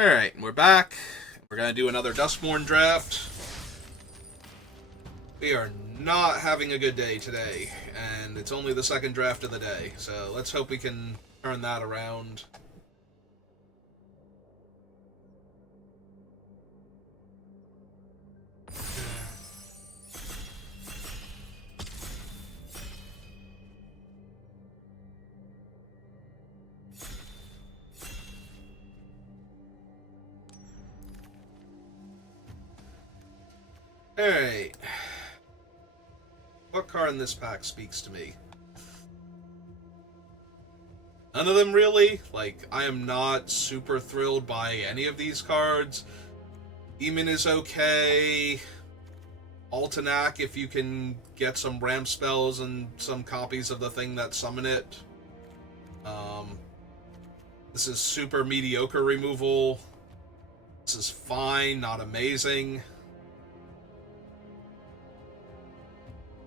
Alright, we're back. We're gonna do another Duskmourn Draft. We are not having a good day today, and it's only the second draft of the day, so let's hope we can turn that around. Alright. What card in this pack speaks to me? None of them really. Like, I am not super thrilled by any of these cards. Demon is okay. Altanak, if you can get some ramp spells and some copies of the thing that summon it. This is super mediocre removal. This is fine, not amazing.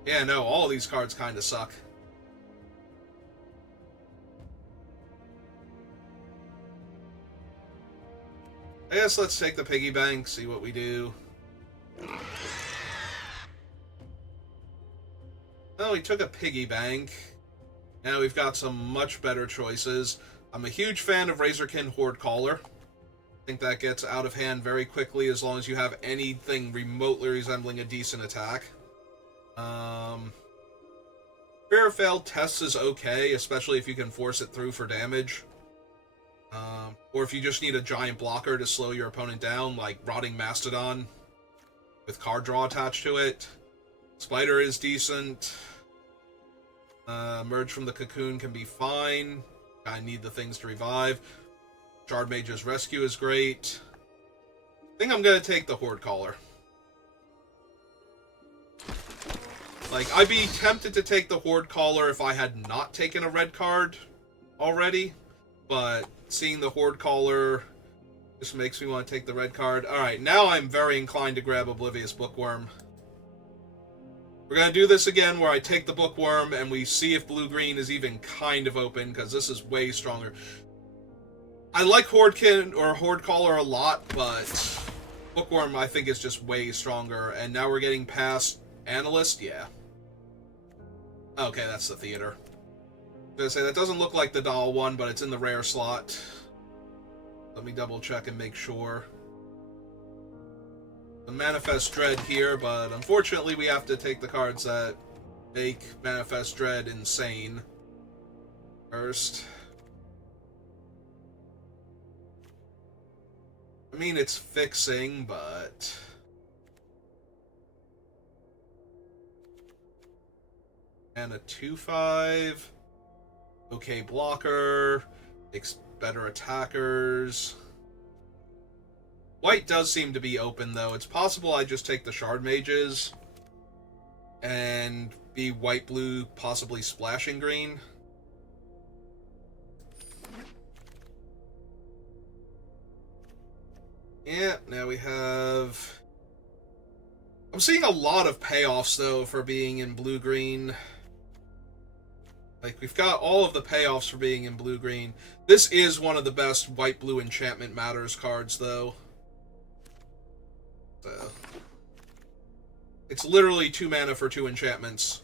Yeah, no, all of these cards kind of suck. I guess let's take the piggy bank, see what we do. Oh, we took a piggy bank. Now we've got some much better choices. I'm a huge fan of Razorkin Horde Caller. I think that gets out of hand very quickly as long as you have anything remotely resembling a decent attack. Fear of Failed Tests is okay, especially if you can force it through for damage. Or if you just need a giant blocker to slow your opponent down, like Rotting Mastodon with card draw attached to it. Spider is decent. Emerge from the Cocoon can be fine. I need the things to revive. Shard Mage's Rescue is great. I think I'm going to take the Horde Caller. Like, I'd be tempted to take the Horde Caller if I had not taken a red card already, but seeing the Horde Caller just makes me want to take the red card. Alright, now I'm very inclined to grab Oblivious Bookworm. We're going to do this again where I take the Bookworm and we see if blue-green is even kind of open, because this is way stronger. I like Hordekin or Horde Caller a lot, but Bookworm I think is just way stronger. And now we're getting past Analyst, yeah. Okay, that's the theater. I was gonna say, that doesn't look like the doll one, but it's in the rare slot. Let me double check and make sure. The Manifest Dread here, but unfortunately we have to take the cards that make Manifest Dread insane first. I mean, it's fixing, but... And a 2/5. Okay, blocker. Makes better attackers. White does seem to be open, though. It's possible I just take the Shard Mages and be white-blue, possibly splashing green. Yeah, now we have... I'm seeing a lot of payoffs, though, for being in blue-green. Like, we've got all of the payoffs for being in blue-green. This is one of the best white-blue Enchantment Matters cards, though. So, it's literally 2 mana for 2 enchantments.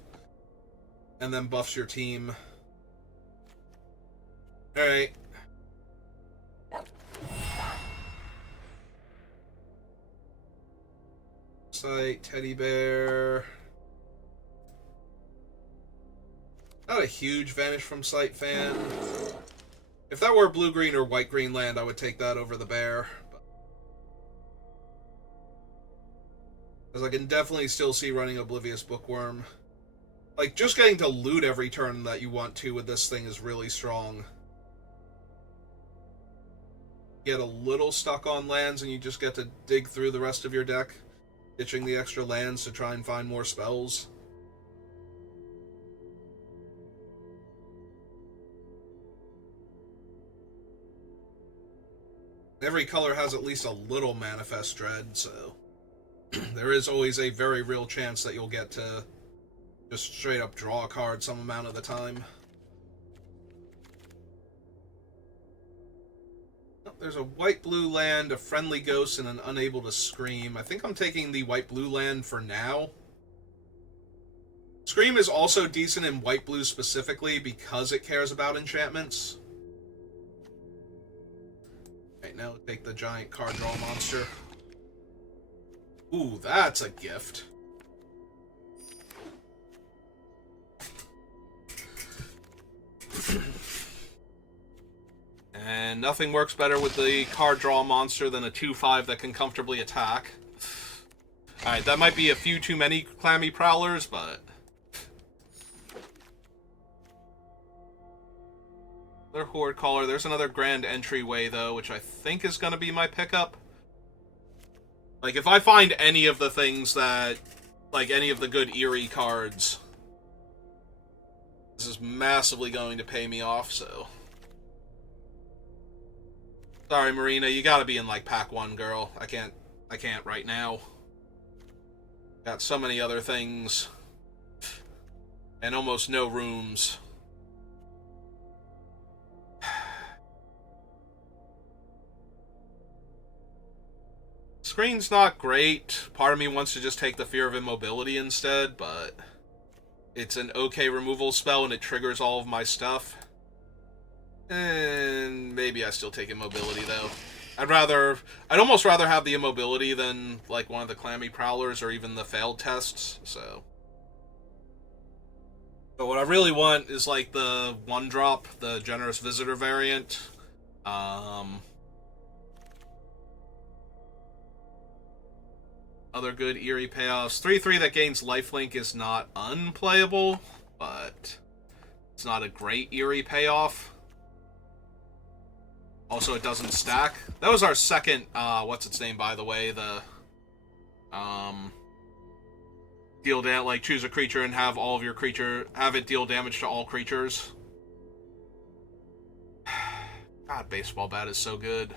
And then buffs your team. Alright. Sight, Teddy Bear. Not a huge Vanish from Sight fan. If that were blue-green or white-green land, I would take that over the bear. Because I can definitely still see running Oblivious Bookworm. Like, just getting to loot every turn that you want to with this thing is really strong. Get a little stuck on lands and you just get to dig through the rest of your deck, ditching the extra lands to try and find more spells. Every color has at least a little Manifest Dread, so there is always a very real chance that you'll get to just straight up draw a card some amount of the time. there's a white-blue land, a friendly ghost, and an unable to scream. I think I'm taking the white-blue land for now. Scream is also decent in white-blue specifically because it cares about enchantments. Right, now we'll take the giant card draw monster. Ooh, that's a gift. And nothing works better with the card draw monster than a 2/5 that can comfortably attack. Alright, that might be a few too many Clammy Prowlers, but... Another Horde Caller. There's another Grand Entryway, though, which I think is going to be my pickup. Like, if I find any of the things that... Like, any of the good Eerie cards... This is massively going to pay me off, so... Sorry, Marina, you gotta be in, like, pack 1, girl. I can't right now. Got so many other things. And almost no rooms. Screen's not great. Part of me wants to just take the Fear of Immobility instead, but... It's an okay removal spell and it triggers all of my stuff. And maybe I still take Immobility, though. I'd almost rather have the Immobility than, like, one of the Clammy Prowlers or even the failed tests, so. But what I really want is, like, the 1-drop, the Generous Visitor variant. Other good Eerie payoffs. 3/3 that gains lifelink is not unplayable, but it's not a great Eerie payoff. Also, it doesn't stack. That was our second, what's its name, by the way, the, choose a creature and have all of your have it deal damage to all creatures. God, Baseball Bat is so good.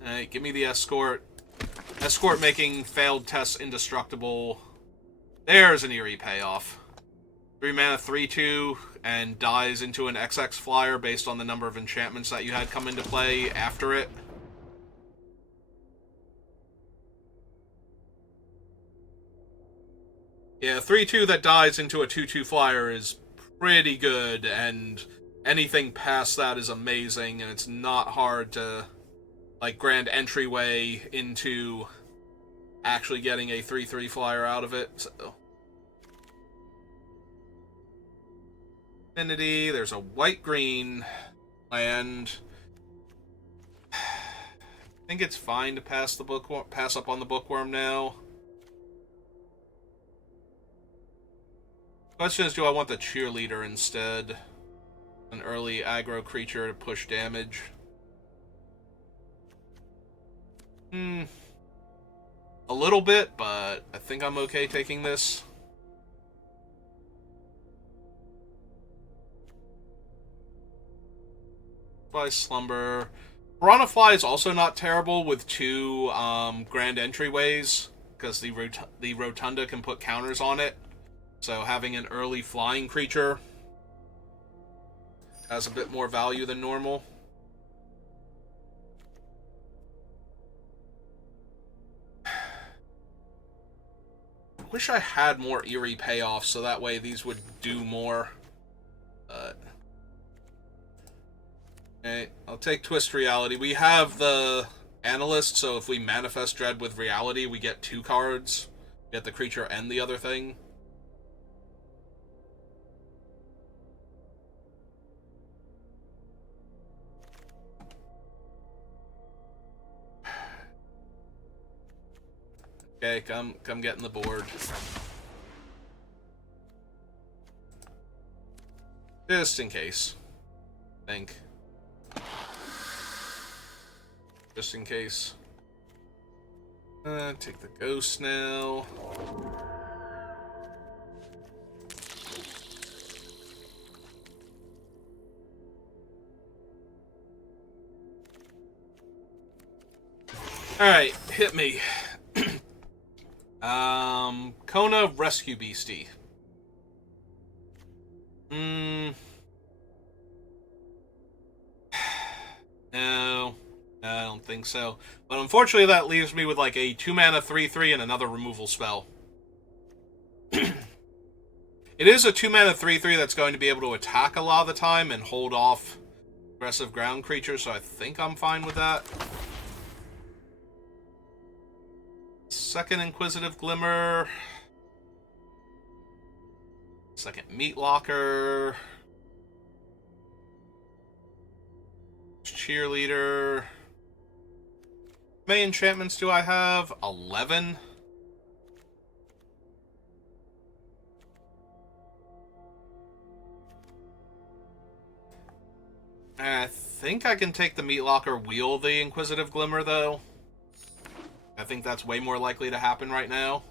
Alright, give me the Escort. Escort making failed tests indestructible. There's an Eerie payoff. 3 mana, 3/2, and dies into an XX flyer based on the number of enchantments that you had come into play after it. Yeah, 3/2 that dies into a 2/2 flyer is pretty good, and anything past that is amazing, and it's not hard to, like, grand entryway into actually getting a 3/3 flyer out of it, so... Affinity, there's a white-green land. I think it's fine to pass up on the Bookworm now. Question is, do I want the Cheerleader instead? An early aggro creature to push damage. A little bit, but I think I'm okay taking this. By Slumber. Piranha Fly is also not terrible with 2 grand entryways, because the Rotunda can put counters on it. So having an early flying creature has a bit more value than normal. I wish I had more Eerie payoffs so that way these would do more. But... Okay, I'll take Twist Reality. We have the Analyst, so if we manifest Dread with Reality, we get 2 cards. We get the creature and the other thing. Okay, come get in the board. Just in case. I think. Just in case. Take the Ghost now. Alright, hit me. Kona Rescue Beastie. I don't think so. But unfortunately, that leaves me with like a 2-mana 3/3 and another removal spell. It is a 2-mana 3/3 that's going to be able to attack a lot of the time and hold off aggressive ground creatures, so I think I'm fine with that. Second Inquisitive Glimmer. Second Meat Locker. Cheerleader. How many enchantments do I have? 11. I think I can take the Meat Locker, wheel the Inquisitive Glimmer, though. I think that's way more likely to happen right now.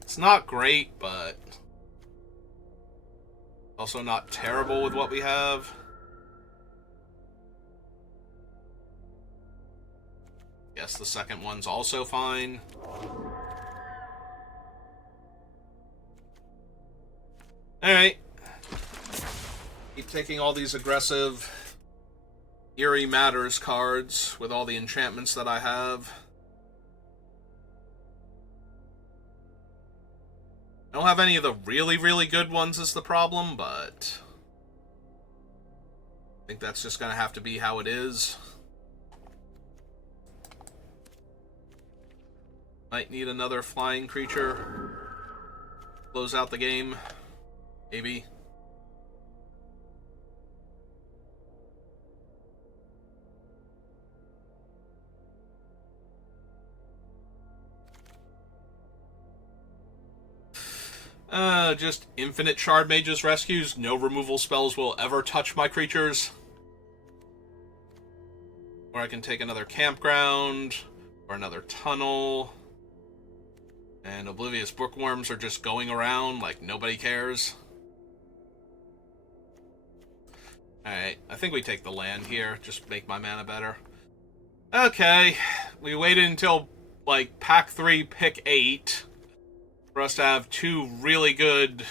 It's not great, but also not terrible with what we have. Guess the second one's also fine. Alright. Keep taking all these aggressive Eerie Matters cards with all the enchantments that I have. I don't have any of the really, really good ones is the problem, but I think that's just going to have to be how it is. Might need another flying creature. Close out the game. Maybe. Just infinite Shard Mage's Rescues. No removal spells will ever touch my creatures. Or I can take another Campground, or another Tunnel. And Oblivious Bookworms are just going around like nobody cares. Alright, I think we take the land here, just make my mana better. Okay, we waited until, like, pack 3, pick 8, for us to have 2 really good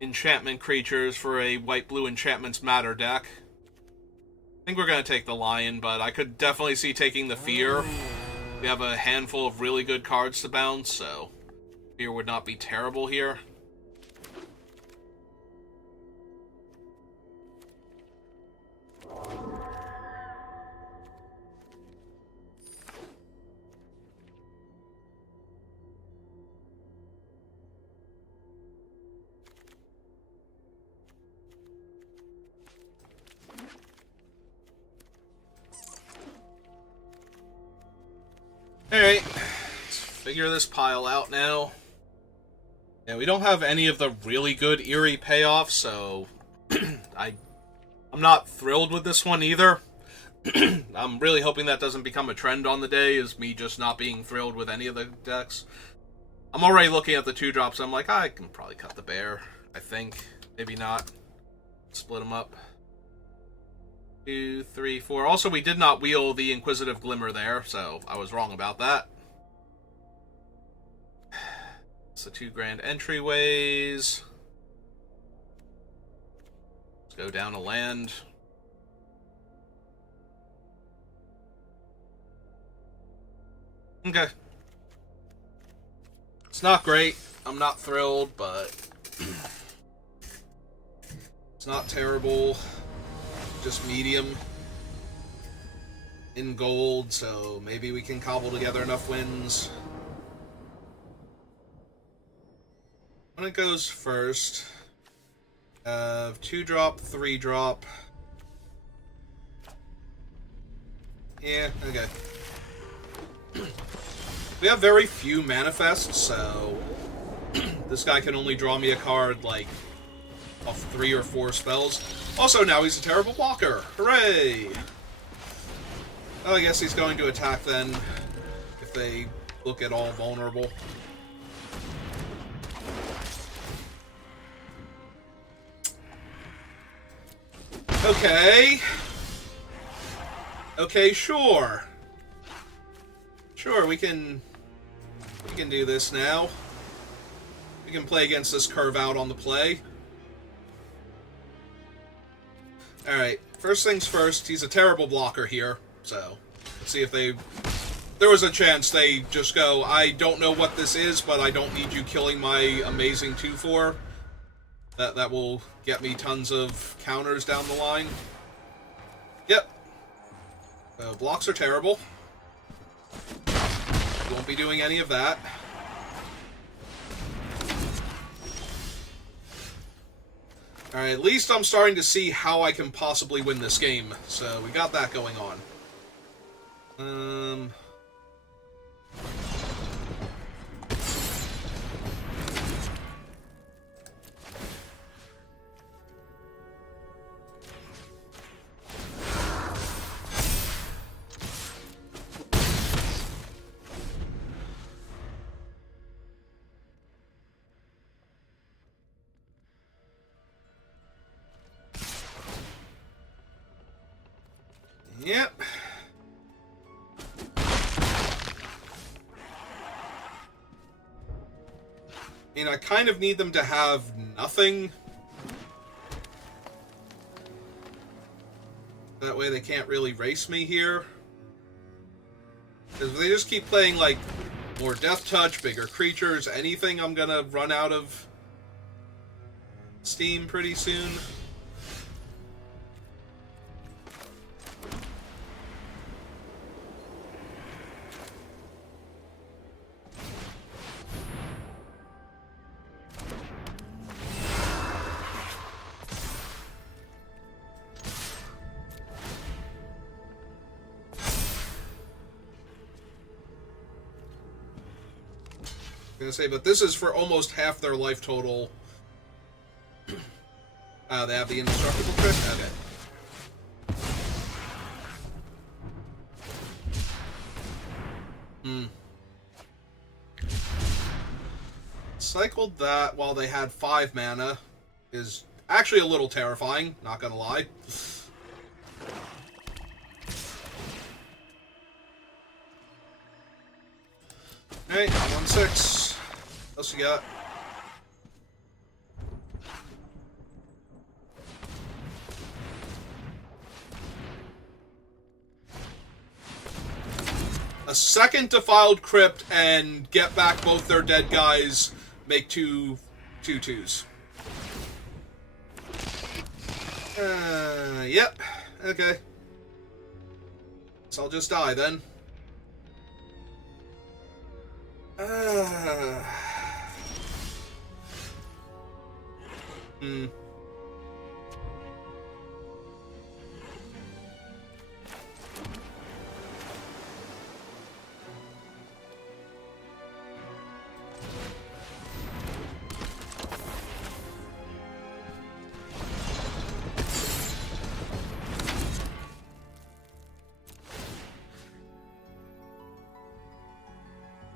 enchantment creatures for a white-blue Enchantments Matter deck. I think we're going to take the Lion, but I could definitely see taking the Fear. We have a handful of really good cards to bounce, so Fear would not be terrible here. Alright, let's figure this pile out now. Yeah, we don't have any of the really good Eerie payoffs, so I'm not thrilled with this one either. I'm really hoping that doesn't become a trend on the day, is me just not being thrilled with any of the decks. I'm already looking at the 2-drops, I'm like, I can probably cut the bear, I think. Maybe not. Split them up. 2, 3, 4. Also, we did not wheel the Inquisitive Glimmer there, so I was wrong about that. It's the 2 grand entryways. Let's go down a land. Okay. It's not great. I'm not thrilled, but it's not terrible. Just medium in gold, so maybe we can cobble together enough wins. When it goes first, 2-drop, 3-drop. Yeah, okay. We have very few manifests, so this guy can only draw me a card, like, off 3 or 4 spells. Also, now he's a terrible blocker. Hooray! Oh, I guess he's going to attack then, if they look at all vulnerable. Okay. Okay, sure. Sure, we can do this now. We can play against this curve out on the play. Alright, first things first, he's a terrible blocker here, so let's see if they... There was a chance they just go, I don't know what this is, but I don't need you killing my amazing 2-4. That will get me tons of counters down the line. Yep. Blocks are terrible. Won't be doing any of that. Alright, at least I'm starting to see how I can possibly win this game. So, we got that going on. Yep. I mean, I kind of need them to have nothing. That way they can't really race me here. Because if they just keep playing, like, more Death Touch, bigger creatures, anything, I'm gonna run out of steam pretty soon. Gonna say, but this is for almost half their life total. They have the indestructible crit? Okay. Cycled that while they had 5 mana is actually a little terrifying, not gonna lie. Alright, 1/6. What else you got? A second Defiled Crypt and get back both their dead guys, make 2 2/2s. Yep. Okay. So I'll just die then.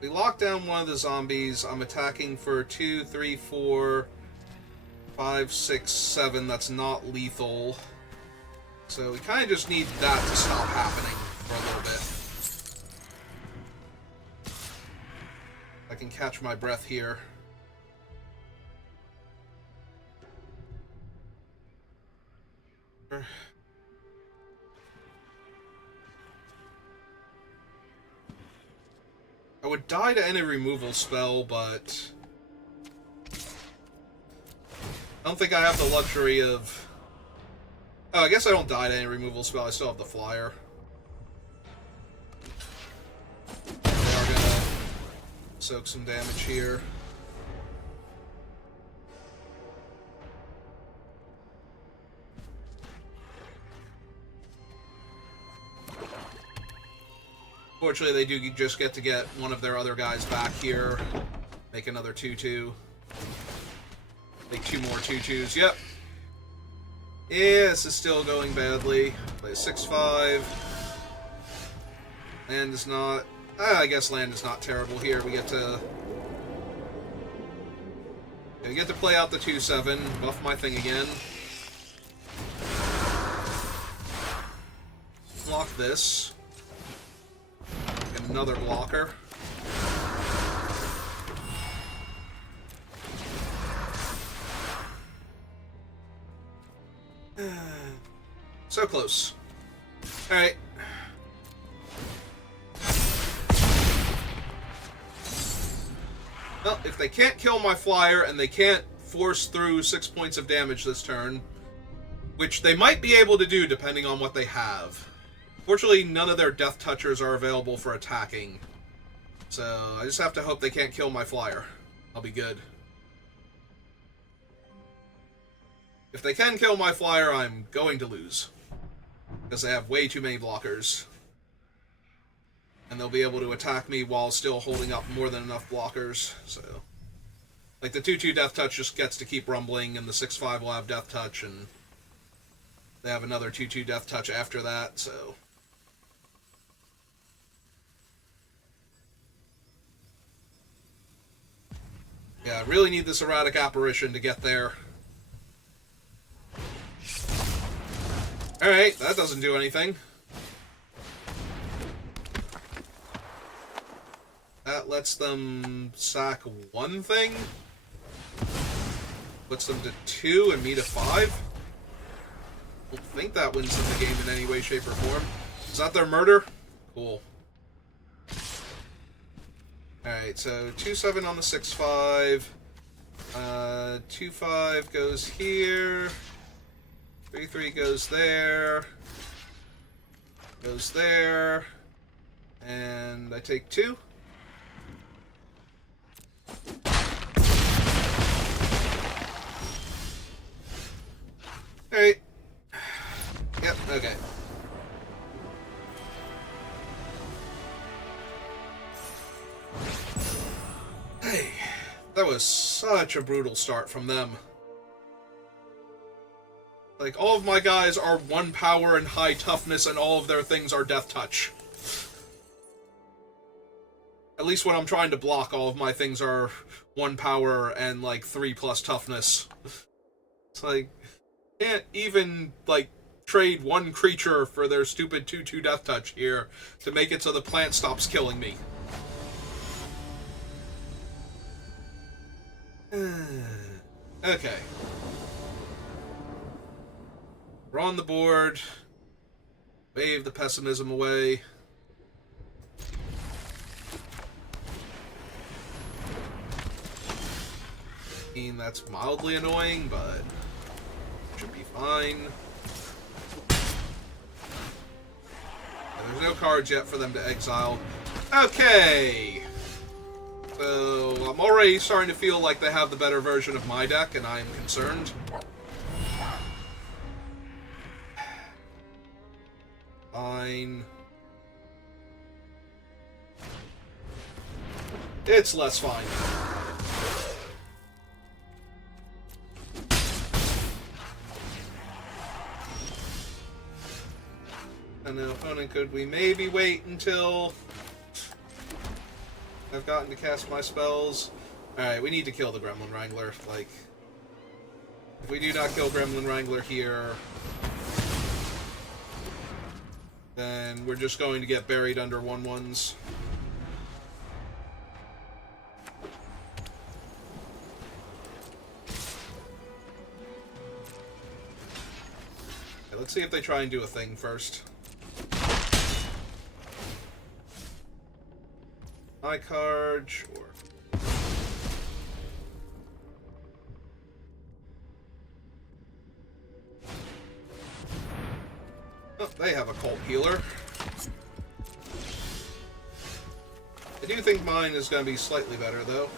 We lock down one of the zombies. I'm attacking for 2, 3, 4, 5, 6, 7. That's not lethal. So we kind of just need that to stop happening for a little bit. I can catch my breath here. I would die to any removal spell, but I don't think I have the luxury of... Oh, I guess I don't die to any removal spell. I still have the flyer. They are gonna soak some damage here. Fortunately, they do just get to get one of their other guys back here. Make another 2/2. Make 2 more 2/2s. Yep. Yeah, this is still going badly. Play a 6/5. Land is not... I guess land is not terrible here. We get to play out the 2/7. Buff my thing again. Block this. Another blocker. So close. Alright. Well, if they can't kill my flyer and they can't force through 6 points of damage this turn, which they might be able to do depending on what they have. Fortunately, none of their Death Touchers are available for attacking. So I just have to hope they can't kill my flyer. I'll be good. If they can kill my flyer, I'm going to lose. Because they have way too many blockers. And they'll be able to attack me while still holding up more than enough blockers. So, like, the 2/2 Death Touch just gets to keep rumbling, and the 6/5 will have Death Touch, and they have another 2/2 Death Touch after that, so... Yeah, I really need this Erratic Apparition to get there. Alright, that doesn't do anything. That lets them sack one thing. Puts them to 2 and me to 5. I don't think that wins them the game in any way, shape, or form. Is that their murder? Cool. Alright, so 2/7 on the 6/5. 2/5 goes here. 3/3 goes there. Goes there. And I take 2. Alright. Yep, okay. Hey, that was such a brutal start from them. Like, all of my guys are 1 power and high toughness, and all of their things are Death Touch. At least when I'm trying to block, all of my things are 1 power and, like, 3+ toughness. It's like... can't even, like, trade 1 creature for their stupid 2/2 Death Touch here to make it so the plant stops killing me. Okay. We're on the board. Wave the pessimism away. I mean, that's mildly annoying, but... should be fine. There's no cards yet for them to exile. Okay! So, I'm already starting to feel like they have the better version of my deck, and I am concerned. Fine. It's less fine. And the opponent, could we maybe wait until I've gotten to cast my spells? Alright, we need to kill the Gremlin Wrangler. Like, if we do not kill Gremlin Wrangler here, then we're just going to get buried under 1/1s. Okay, let's see if they try and do a thing first. My card, sure. Oh, they have a Cult Healer. I do think mine is going to be slightly better, though.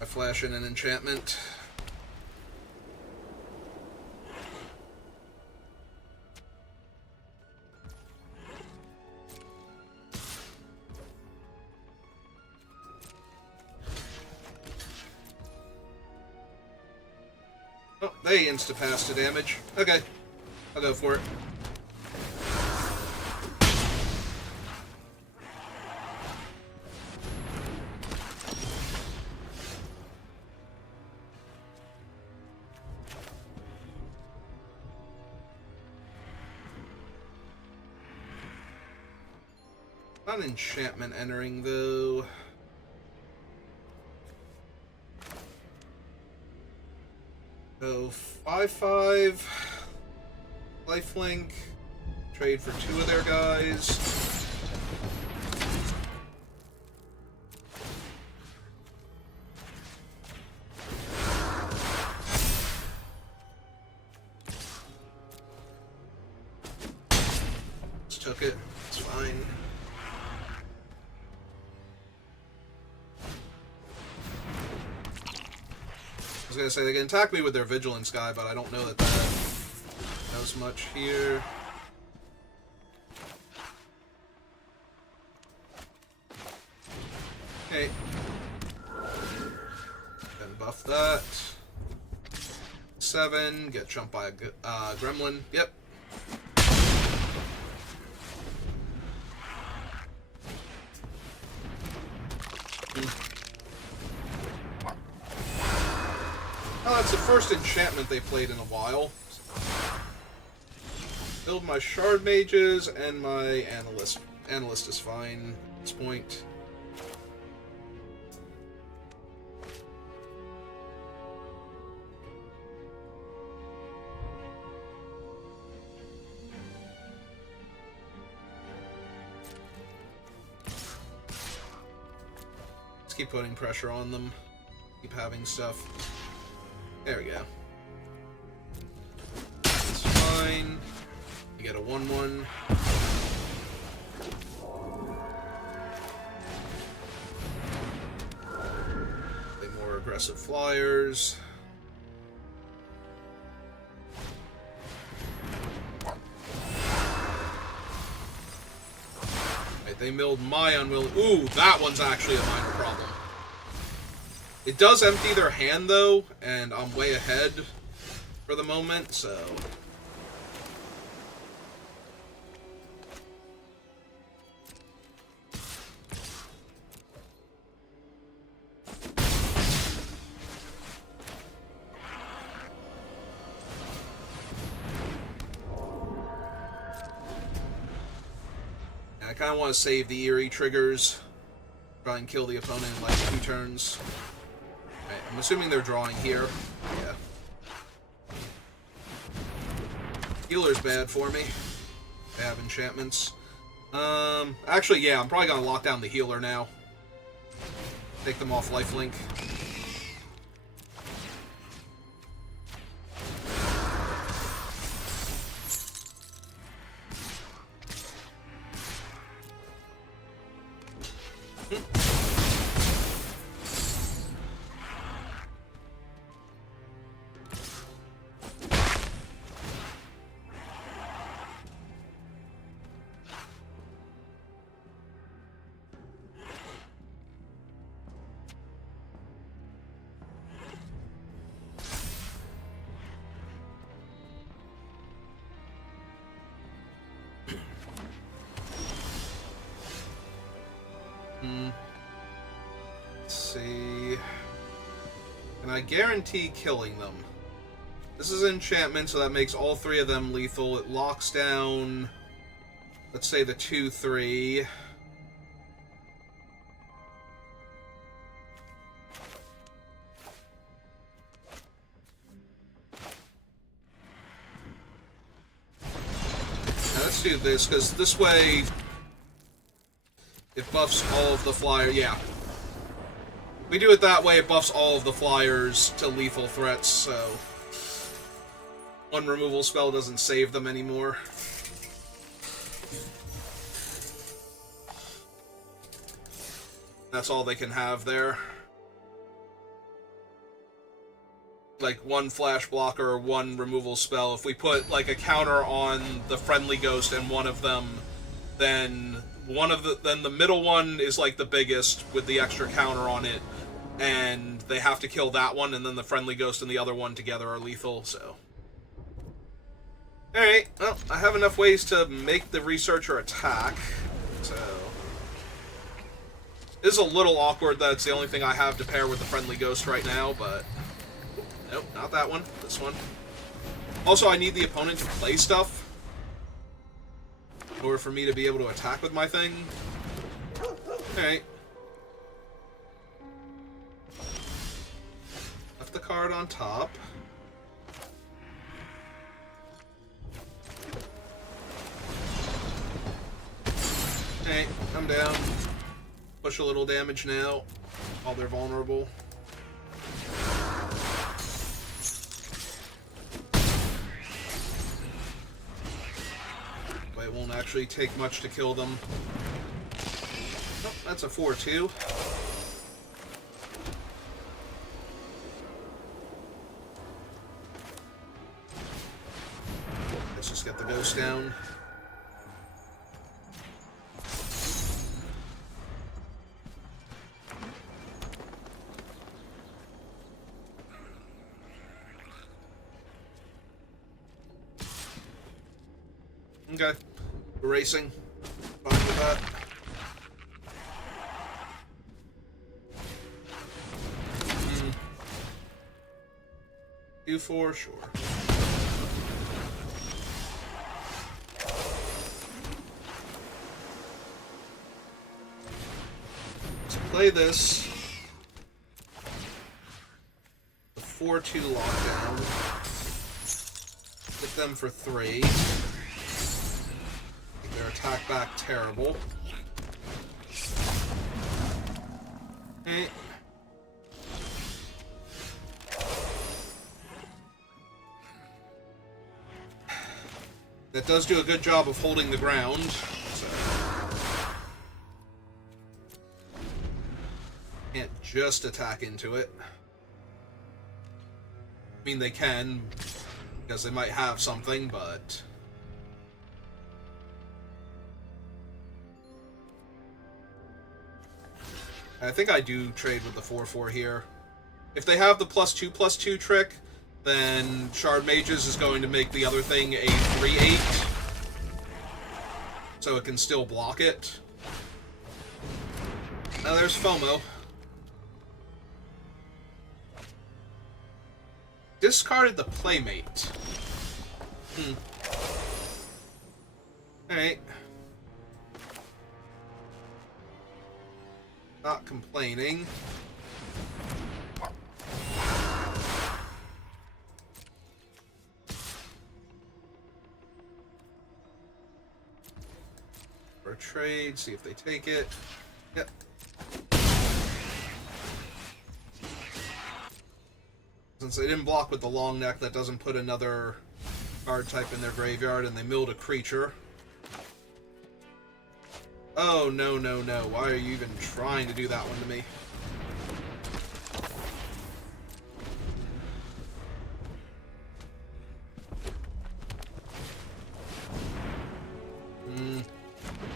I flash in an enchantment. Oh, they insta-pass to damage. Okay. I'll go for it. Not an enchantment entering, though. So 5/5 lifelink. Trade for 2 of their guys. Just took it. It's fine. I was gonna say they can attack me with their Vigilance guy, but I don't know that does much here. Okay. Then buff that. 7. Get jumped by a gremlin. Yep. Oh, that's the first enchantment they played in a while. Build my Shard Mages and my Analyst. Analyst is fine at this point. Let's keep putting pressure on them. Keep having stuff. There we go. It's fine. You get a 1/1. Play more aggressive flyers. Right, they milled my unwilling. Ooh, that one's actually a minor problem. It does empty their hand, though, and I'm way ahead for the moment, so... I kind of want to save the Eerie triggers. Try and kill the opponent in like 2 turns. Right, I'm assuming they're drawing here. Yeah. Healer's bad for me. They have enchantments. Actually, yeah, I'm probably gonna lock down the healer now. Take them off lifelink. Let's see. Can I guarantee killing them? This is an enchantment, so that makes all 3 of them lethal. It locks down, let's say, the 2/3. Now let's do this, because this way it buffs all of the flyers. Yeah. We do it that way, it buffs all of the flyers to lethal threats, so... one removal spell doesn't save them anymore. That's all they can have there. Like, 1 flash blocker or 1 removal spell. If we put, like, a counter on the friendly ghost and one of them, then the middle one is, like, the biggest with the extra counter on it. And they have to kill that one, and then the friendly ghost and the other one together are lethal, so... Alright, well, I have enough ways to make the researcher attack, so... It is a little awkward that it's the only thing I have to pair with the friendly ghost right now, but... Nope, not that one. This one. Also, I need the opponent to play stuff in order for me to be able to attack with my thing. Alright. Left the card on top. Come down. Push a little damage now while they're vulnerable. But it won't actually take much to kill them. Oh, that's a 4-2. Let's just get the ghost down. Okay. Erasing. Fine with that. Do 4, sure. Let's play this. The 4-2 lockdown. Hit them for 3. Their attack back terrible. Okay. That does do a good job of holding the ground. So. Can't just attack into it. I mean, they can, because they might have something, but... I think I do trade with the 4-4 here. If they have the +2/+2 trick, then Shard Mages is going to make the other thing a 3-8. So it can still block it. Now there's FOMO. Discarded the Playmate. Alright. Not complaining. For a trade, see if they take it. Yep. Since they didn't block with the long neck, that doesn't put another card type in their graveyard, and they milled a creature. Oh, no, no, no. Why are you even trying to do that one to me?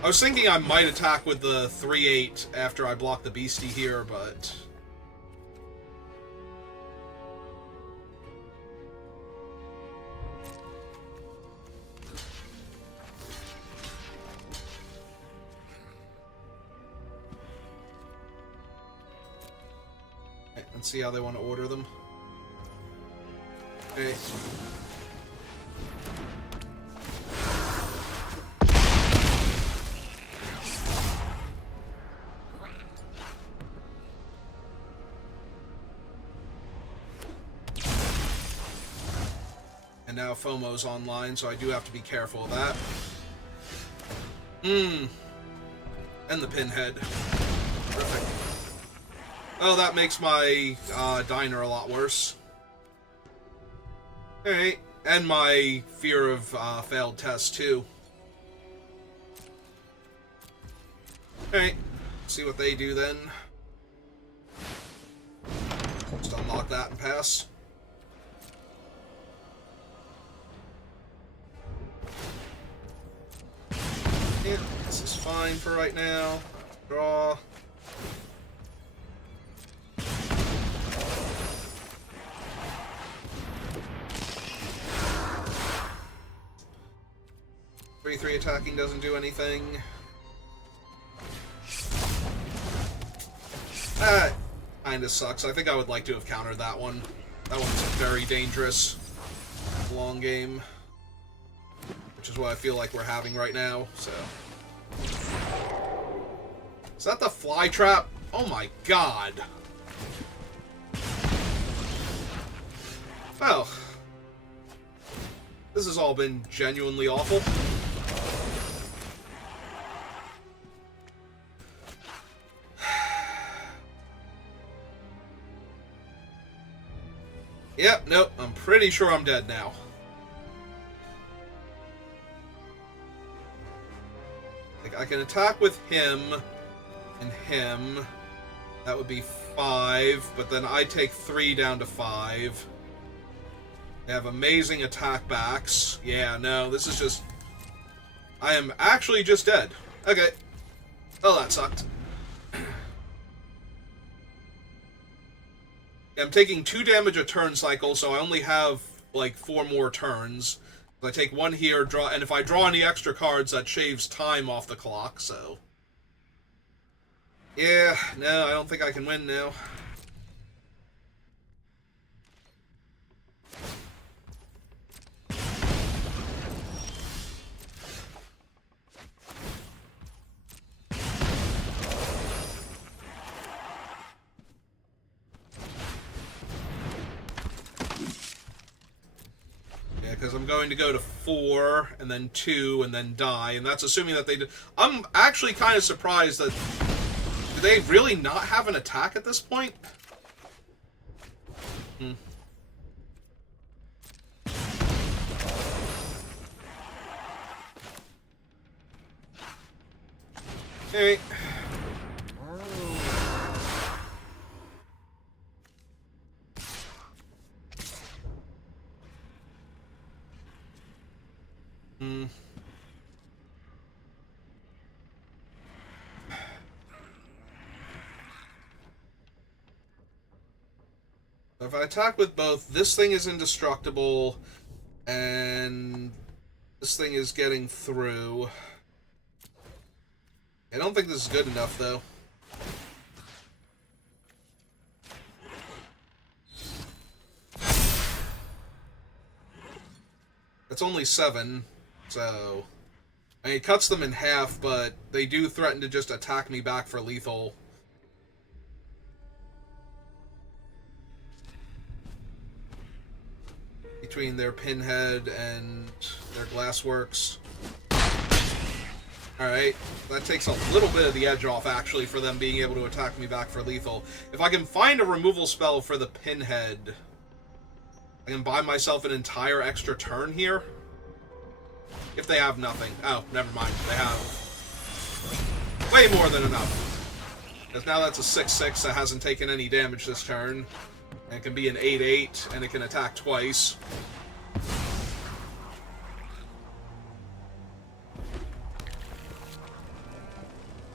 I was thinking I might attack with the 3-8 after I block the beastie here, but... Let's see how they want to order them. Okay. And now FOMO's online, so I do have to be careful of that. And the pinhead. Perfect. Oh, that makes my diner a lot worse. Alright, and my fear of failed tests, too. Alright, see what they do then. Just unlock that and pass. Yeah, this is fine for right now. Draw. Three attacking doesn't do anything. That kinda sucks. I think I would like to have countered that one. That one's very dangerous. Long game. Which is what I feel like we're having right now, so. Is that the fly trap? Oh my god. Well. This has all been genuinely awful. Yep, nope, I'm pretty sure I'm dead now. Like, I can attack with him and him. That would be 5, but then I take 3 down to 5. They have amazing attack backs. Yeah, no, this is just... I am actually just dead. Okay. Oh, that sucked. I'm taking 2 damage a turn cycle, so I only have, like, 4 more turns. I take 1 here, draw, and if I draw any extra cards, that shaves time off the clock, so... Yeah, no, I don't think I can win now. Yeah, because I'm going to go to 4, and then 2, and then die, and that's assuming that they did... I'm actually kind of surprised that... Do they really not have an attack at this point? Hmm. Hey. Hmm. If I attack with both, this thing is indestructible, and this thing is getting through. I don't think this is good enough, though. It's only 7, so... I mean, it cuts them in half, but they do threaten to just attack me back for lethal. Between their pinhead and their glassworks. Alright, that takes a little bit of the edge off, actually, for them being able to attack me back for lethal. If I can find a removal spell for the pinhead, I can buy myself an entire extra turn here. If they have nothing. Oh, never mind. They have way more than enough. Because now that's a 6/6 that hasn't taken any damage this turn. And it can be an 8/8, and it can attack twice.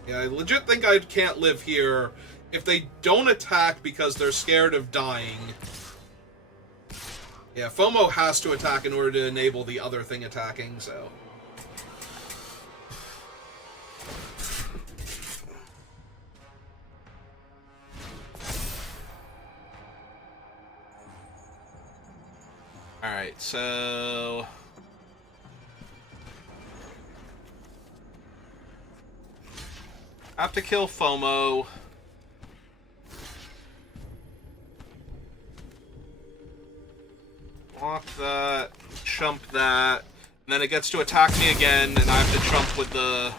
Yeah, I legit think I can't live here if they don't attack because they're scared of dying. Yeah, FOMO has to attack in order to enable the other thing attacking, so... Alright, so... I have to kill FOMO. Block that, chump that, and then it gets to attack me again, and I have to chump with the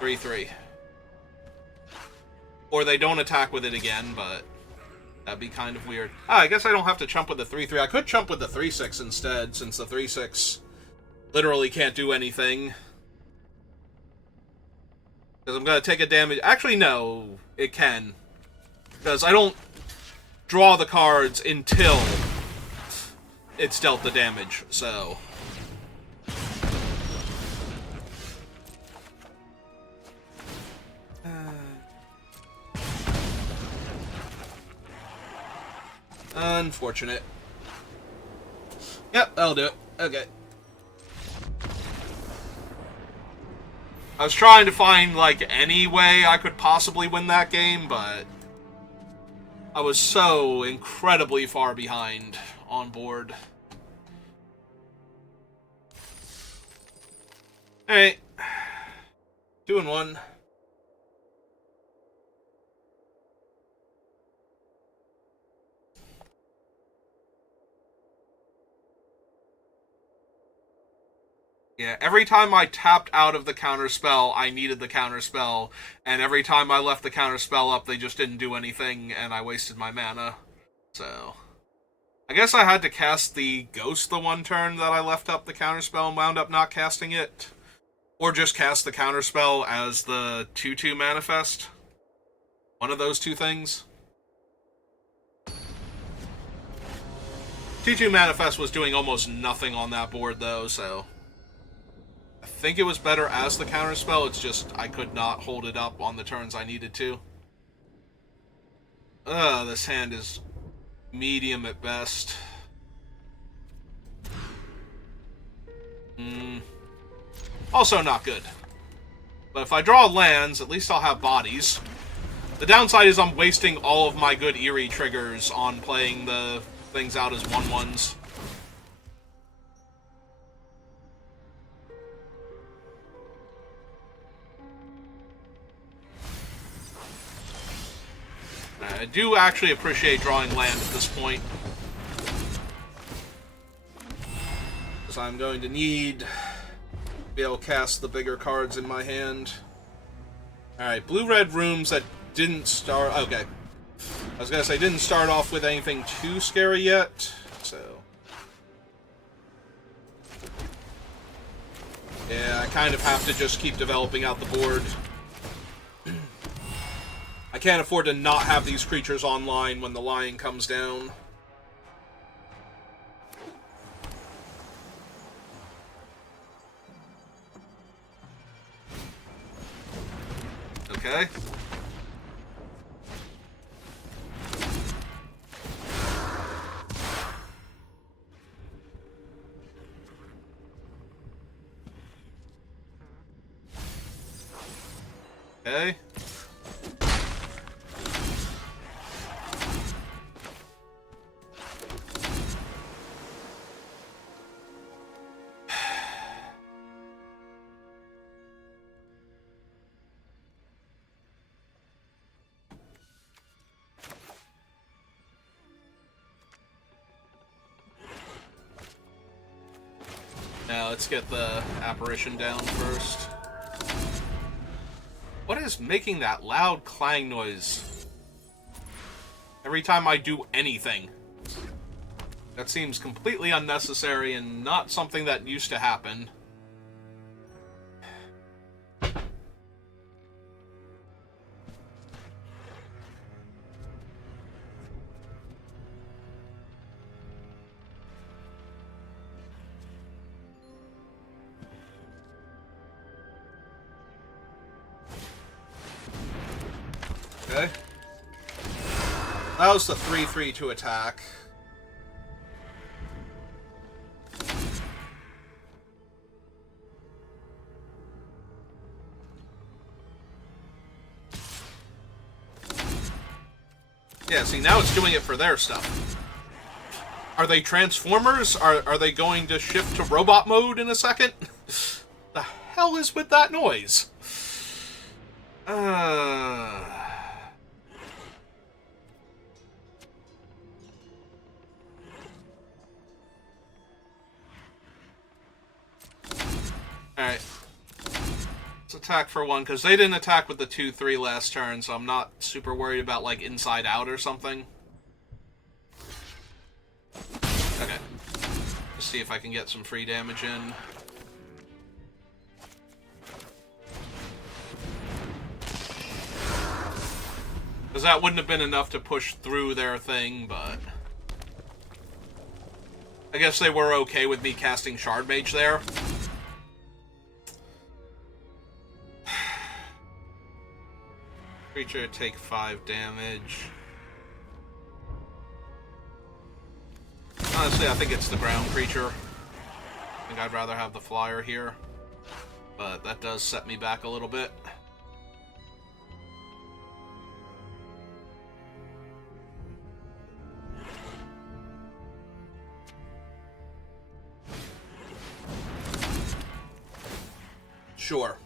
3/3. Or they don't attack with it again, but that'd be kind of weird. Ah, I guess I don't have to chump with the 3/3. I could chump with the 3/6 instead, since the 3/6 literally can't do anything. Because I'm going to take a damage... Actually, no, it can. Because I don't draw the cards until it's dealt the damage, so... Unfortunate. Yep, that'll do it. Okay. I was trying to find, like, any way I could possibly win that game, but I was so incredibly far behind on board. Alright. 2-1. Yeah, every time I tapped out of the counterspell, I needed the counterspell, and every time I left the counterspell up, they just didn't do anything, and I wasted my mana. So... I guess I had to cast the Ghost the one turn that I left up the counterspell and wound up not casting it. Or just cast the counterspell as the 2/2 manifest. One of those two things. 2/2 manifest was doing almost nothing on that board though, so I think it was better as the counterspell. It's just I could not hold it up on the turns I needed to. This hand is medium at best. Also not good. But if I draw lands, at least I'll have bodies. The downside is I'm wasting all of my good Eerie triggers on playing the things out as 1/1s. I do actually appreciate drawing land at this point. Because I'm going to need to be able to cast the bigger cards in my hand. Alright, blue-red rooms that didn't start... Okay. I was going to say, didn't start off with anything too scary yet, so... Yeah, I kind of have to just keep developing out the board. I can't afford to not have these creatures online when the line comes down. Okay. Okay. Now let's get the apparition down first. What is making that loud clang noise every time I do anything? That seems completely unnecessary and not something that used to happen. Okay. That was the 3/3 to attack. Yeah, see, now it's doing it for their stuff. Are they Transformers? Are they going to shift to robot mode in a second? The hell is with that noise? Alright. Let's attack for one, because they didn't attack with the 2/3 last turn, so I'm not super worried about, like, inside out or something. Okay. Let's see if I can get some free damage in. Because that wouldn't have been enough to push through their thing, but... I guess they were okay with me casting Shard Mage there. Creature take 5 damage. Honestly, I think it's the ground creature. I think I'd rather have the flyer here. But that does set me back a little bit. Sure.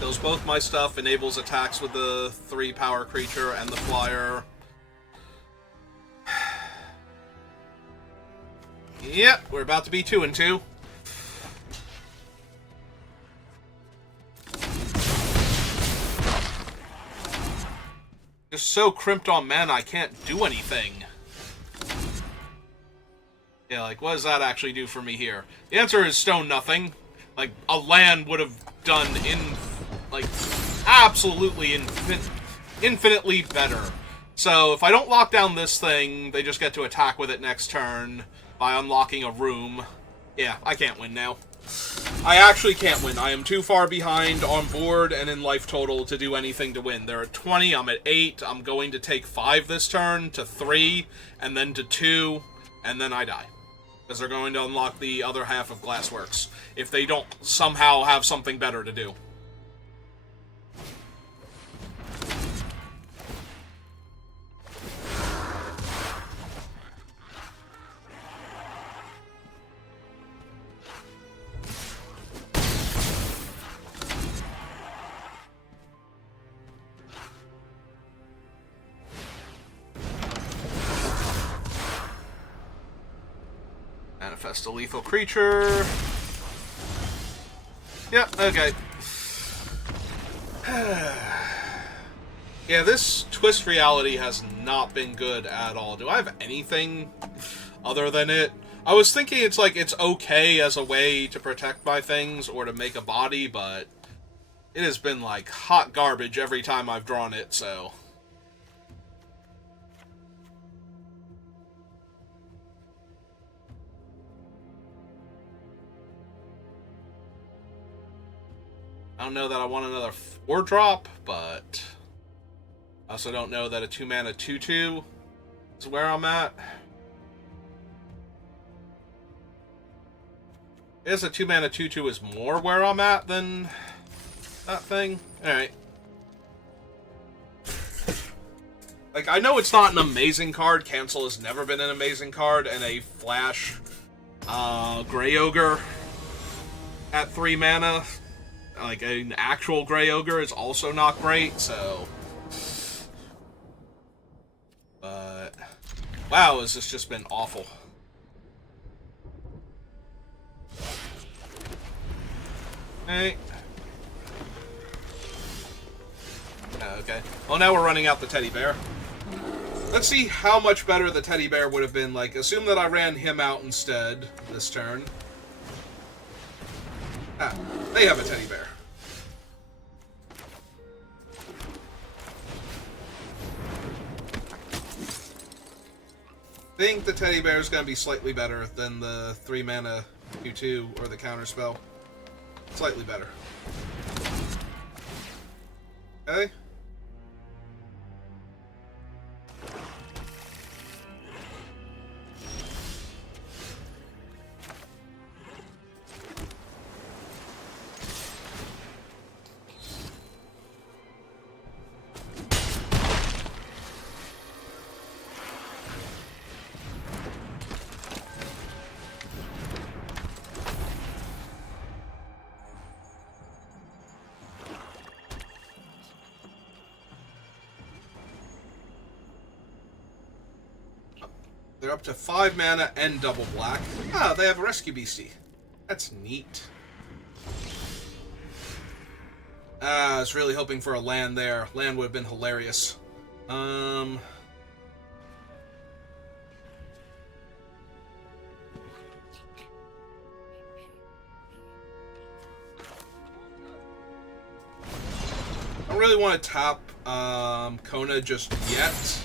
Kills both my stuff, enables attacks with the 3 power creature and the flyer. Yep, we're about to be 2-2. Just so crimped on mana, I can't do anything. Yeah, like, what does that actually do for me here? The answer is stone nothing. Like, a land would have done absolutely infinitely better. So, if I don't lock down this thing, they just get to attack with it next turn by unlocking a room. Yeah, I can't win now. I actually can't win. I am too far behind on board and in life total to do anything to win. They're at 20, I'm at 8. I'm going to take 5 this turn, to 3, and then to 2, and then I die. Because they're going to unlock the other half of Glassworks, if they don't somehow have something better to do. Manifest a lethal creature. Yep, okay. Yeah, this twist reality has not been good at all. Do I have anything other than it? I was thinking it's okay as a way to protect my things or to make a body, but it has been like hot garbage every time I've drawn it, so... I don't know that I want another 4-drop, but I also don't know that a 2-mana 2/2 is where I'm at. I guess a 2-mana 2/2 is more where I'm at than that thing. Alright. Like, I know it's not an amazing card. Cancel has never been an amazing card, and a flash Grey Ogre at 3 mana, like an actual Grey Ogre, is also not great, so... But... wow, has this just been awful. Hey. Okay. Well, now we're running out the teddy bear. Let's see how much better the teddy bear would have been. Like, assume that I ran him out instead this turn. Ah, they have a teddy bear. I think the teddy bear is going to be slightly better than the 3-mana 2/2 or the counterspell. Slightly better. Okay. They're up to 5 mana and double black. Ah, they have a rescue beastie. That's neat. I was really hoping for a land there. Land would have been hilarious. I don't really want to tap Kona just yet.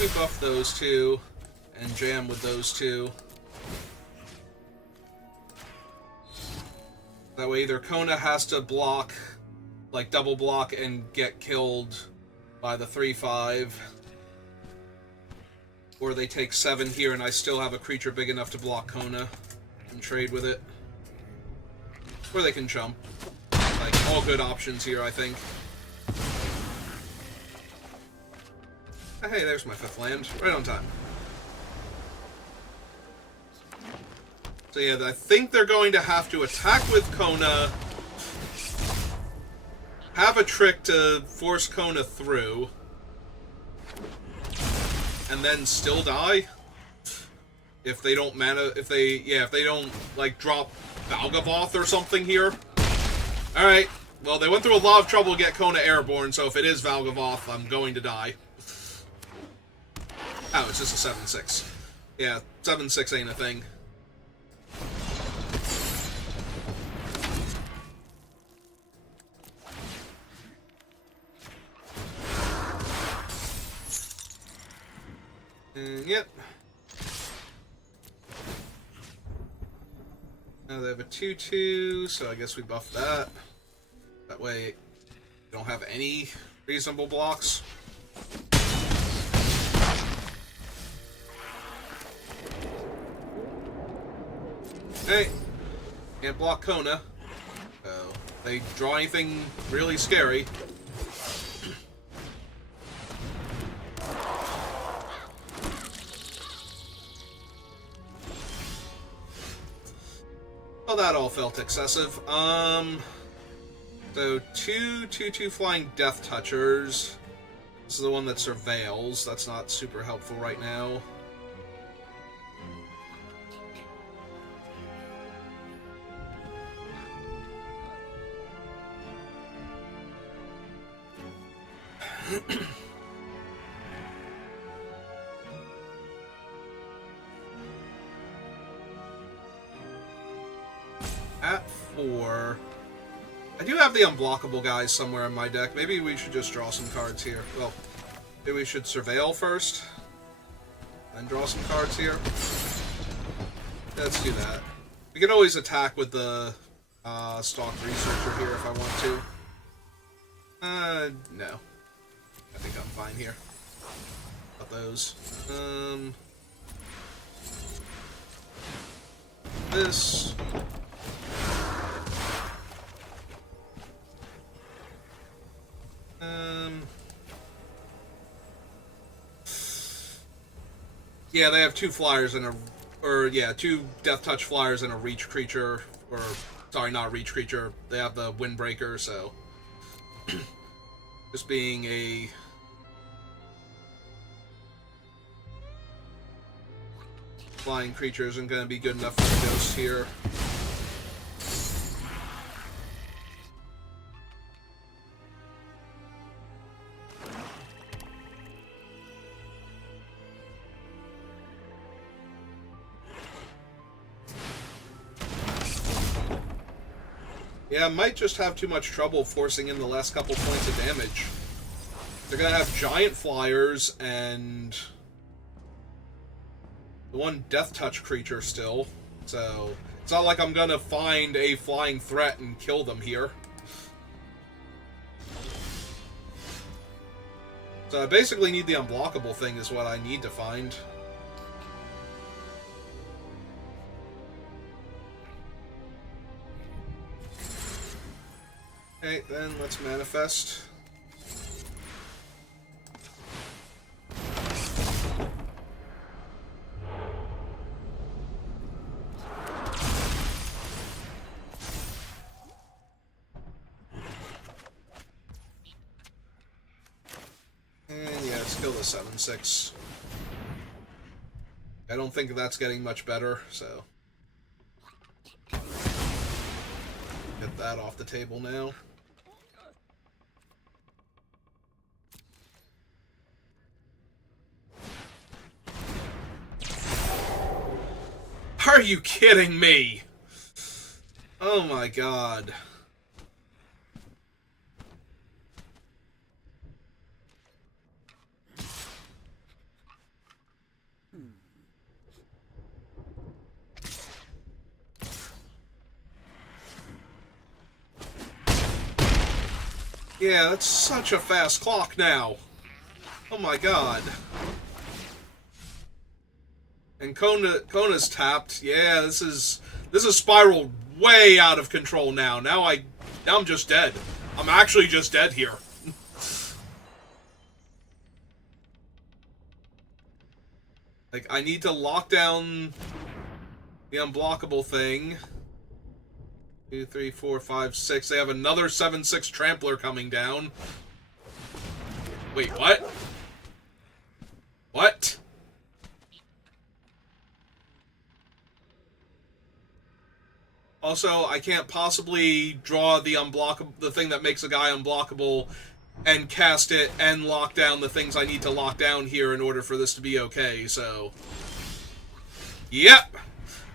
We buff those two and jam with those two. That way either Kona has to block, like double block and get killed by the 3/5, or they take 7 here and I still have a creature big enough to block Kona and trade with it. Or they can jump. Like, all good options here, I think. Hey, there's my 5th land. Right on time. So yeah, I think they're going to have to attack with Kona, have a trick to force Kona through, and then still die. If they don't if they don't, like, drop Valgavoth or something here. Alright, well, they went through a lot of trouble to get Kona airborne, so if it is Valgavoth, I'm going to die. Oh, it's just a 7-6. Yeah, 7-6 ain't a thing. Yep. Now they have a 2-2, so I guess we buff that. That way, you don't have any reasonable blocks. Hey, can't block Kona. So, if they draw anything really scary. Well, that all felt excessive. So 2/2/2 flying Death Touchers. This is the one that surveils. That's not super helpful right now. At 4, I do have the unblockable guys somewhere in my deck. Maybe we should just draw some cards here. Well, maybe we should surveil first, then draw some cards here. Let's do that. We can always attack with the Stalk Researcher here if I want to. No. I think I'm fine here. About those. This. Yeah, they have 2 flyers and two Death Touch flyers and a Reach creature, or sorry, not a Reach creature. They have the Windbreaker, so just being a flying creature isn't going to be good enough for the Ghost here. Yeah, I might just have too much trouble forcing in the last couple points of damage. They're gonna have giant flyers and the one Death Touch creature still, so it's not like I'm gonna find a flying threat and kill them here. So I basically need the unblockable thing is what I need to find. Okay, then let's manifest. And yeah, let's kill the 7/6. I don't think that's getting much better, so get that off the table now. Are you kidding me? Oh my god. Yeah, that's such a fast clock now. Oh my god. And Kona's tapped. Yeah, this is spiraled way out of control now. Now I'm just dead. I'm actually just dead here. Like, I need to lock down the unblockable thing. 2, 3, 4, 5, 6. They have another 7/6 Trampler coming down. Wait, what? What? Also, I can't possibly draw the thing that makes a guy unblockable and cast it and lock down the things I need to lock down here in order for this to be okay, so... Yep!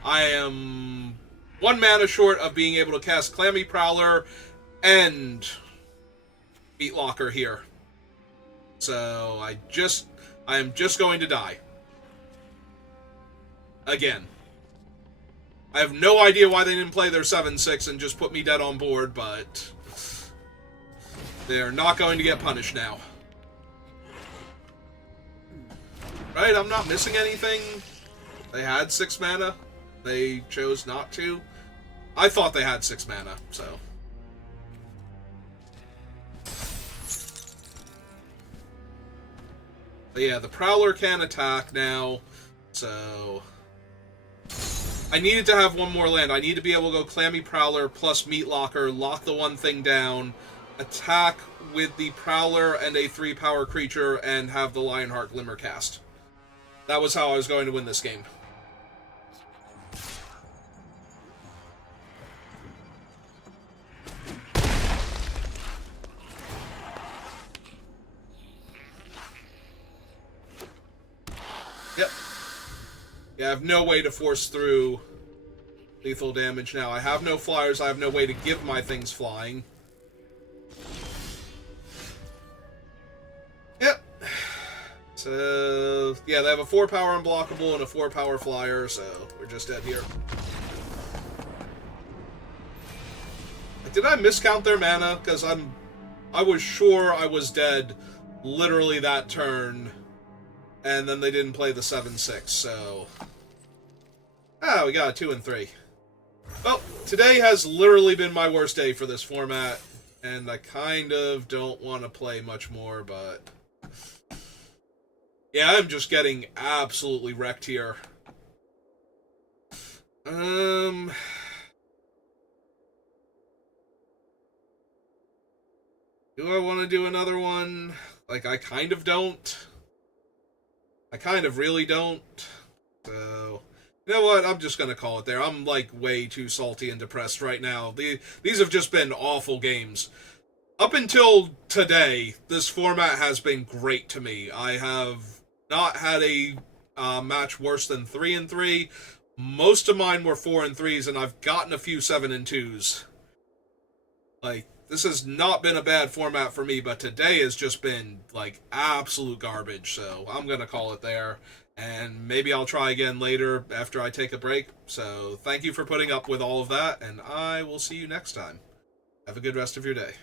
I am 1 mana short of being able to cast Clammy Prowler and Meat Locker here. So, I am just going to die. Again. I have no idea why they didn't play their 7-6 and just put me dead on board, but... they're not going to get punished now. Right, I'm not missing anything. They had 6 mana. They chose not to. I thought they had 6 mana, so... But yeah, the Prowler can attack now, so... I needed to have one more land. I need to be able to go Clammy Prowler plus Meat Locker, lock the one thing down, attack with the Prowler and a 3-power creature, and have the Lionheart Glimmer cast. That was how I was going to win this game. Yep. Yeah, I have no way to force through lethal damage now. I have no flyers, I have no way to give my things flying. Yep. So, yeah, they have a 4-power unblockable and a 4-power flyer, so we're just dead here. Did I miscount their mana? Because I was sure I was dead literally that turn, and then they didn't play the 7-6, so... Ah, we got a 2 and 3. Well, today has literally been my worst day for this format, and I kind of don't want to play much more, but... Yeah, I'm just getting absolutely wrecked here. Do I want to do another one? Like, I kind of don't. I kind of really don't. So, you know what? I'm just going to call it there. I'm, like, way too salty and depressed right now. These have just been awful games. Up until today, this format has been great to me. I have not had a match worse than 3 and 3. Most of mine were 4 and 3s, and I've gotten a few 7 and 2s. Like, this has not been a bad format for me, but today has just been, like, absolute garbage, so I'm gonna call it there. And maybe I'll try again later after I take a break. So, thank you for putting up with all of that, and I will see you next time. Have a good rest of your day.